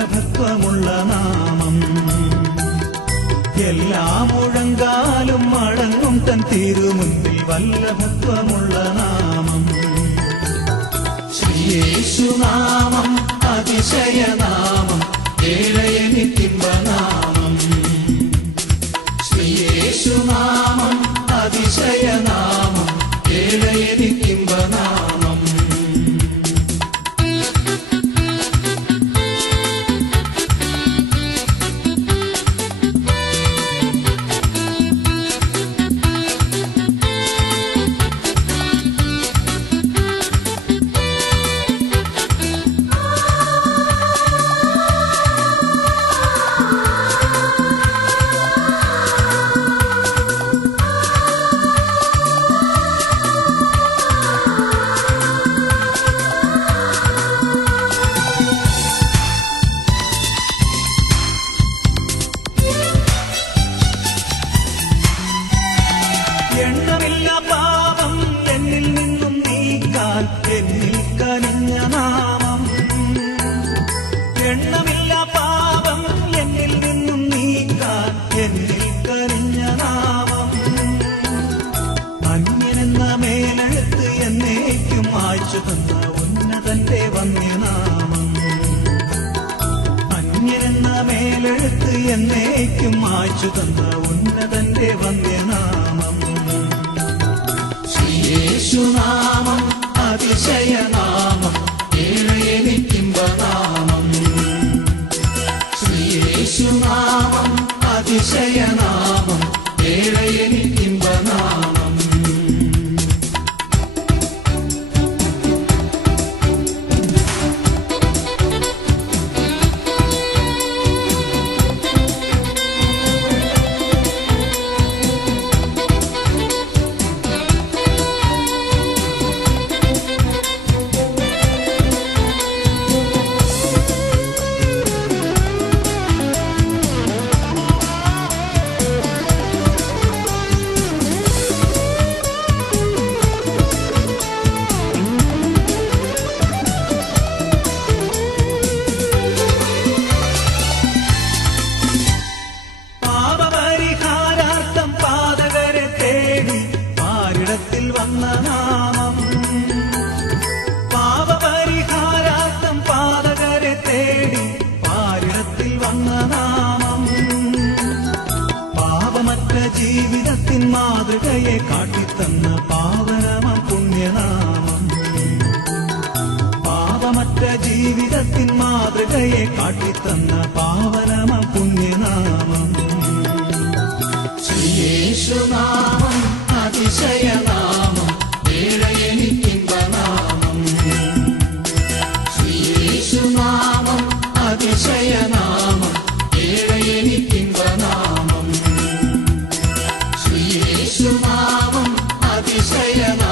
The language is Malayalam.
വല്ലഭത്വമുള്ള നാമം. എല്ലാ മുഴങ്കാലും മടങ്ങും തൻ തിരുമുൻപിൽ വല്ലഭത്വമുള്ള നാമം. ശ്രീയേശുനാമം അതിശയനാമം, ഏഴയനിത്തിമ്പനാമം. ശ്രീയേശുനാമം അതിശയനാമം, ഏഴയനിത്തിമ്പനാമം. എണ്ണമില്ല പാപം എന്നിൽ നിന്നും നീക്കാൻ എന്നിൽ കനിഞ്ഞ നാമം. എണ്ണമില്ല പാപം എന്നിൽ നിന്നും നീക്കാൻ എന്നിൽ കനിഞ്ഞ നാമം. അന്യനെന്ന മേലെഴുത്ത് എന്നേക്കും മായ്ച്ചു തന്ന ഉന്നതന്റെ വന്യനാമം. അന്യനെന്ന മേലെഴുത്ത് എന്നേക്കും മായ്ച്ചു തന്ന ഉന്നതന്റെ വന്യനാമം. യേശുനാമം അതിശയനാമം, ഏഴയനിത്തിമ്പനാമം. ശ്രീയേശുനാമം അതിശയനാമം, ഏഴയനിത്തിമ്പനാമം. വന്ന നാമം. പാപപരിഹാരാർത്ഥം പാതകരെ തേടി പാരിടത്തിൽ വന്ന നാമം. പാപമറ്റ ജീവിതത്തിൻ മാതൃകയെ കാട്ടിത്തന്ന പാവനമ പുണ്യനാമം. പാപമറ്റ ജീവിതത്തിൻ മാതൃകയെ കാട്ടിത്തന്ന പാവനമ പുണ്യനാമം. ശ്രീയേശുനാമം അതിശയനാമം, ഏഴയനിത്തിമ്പനാമം. ശ്രീയേശുനാമം അതിശയനാമം, ഏഴയനിത്തിമ്പനാമം. ശ്രീയേശുനാമം അതിശയനാമം.